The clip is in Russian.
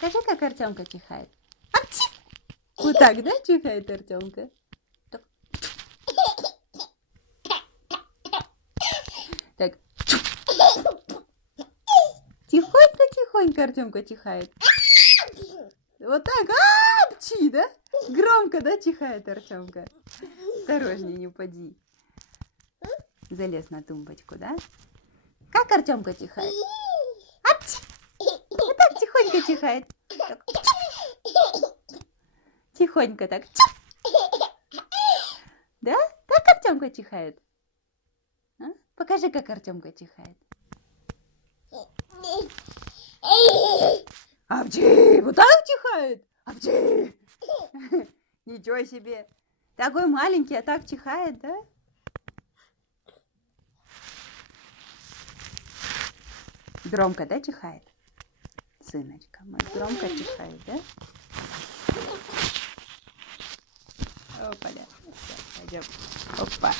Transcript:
Покажи, как Артемка чихает. Апчи! Вот так, да, чихает Артемка? Так. Так. Тихонько Артемка чихает. Вот так. Апчи, да? Громко, да, чихает Артемка? Осторожней, не упади. Залез на тумбочку, да? Как Артемка чихает? Апчи! Вот так тихонько чихает. Так. Тихонько так. Да? Так Артемка чихает? А? Покажи, как Артемка чихает. Апчи! Вот так чихает? Апчи! Ничего себе! Такой маленький, а так чихает, да? Громко, да, чихает? Сыночка мой, громко чихает, да? Опа, да. Пойдем. Опа.